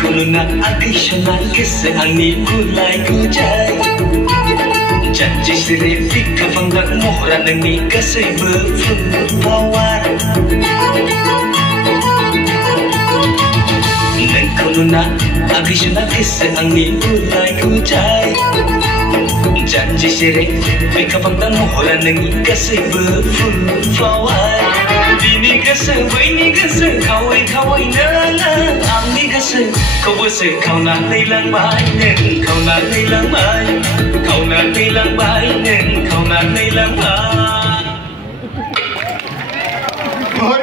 Nengkuluna akishana kese angni kulai kujai Janji sirip kafangdak mohra nengni kasih berflawar Nengkuluna akishana kese angni kulai kujai Janji sirip kafangdak mohra nengni kasih berflawar Dini kasih, ini kasih, kawai nana Angni kasih, kau bersih, kau nak nilang baik Kau nak nilang baik, kau nak nilang baik Kau nak nilang baik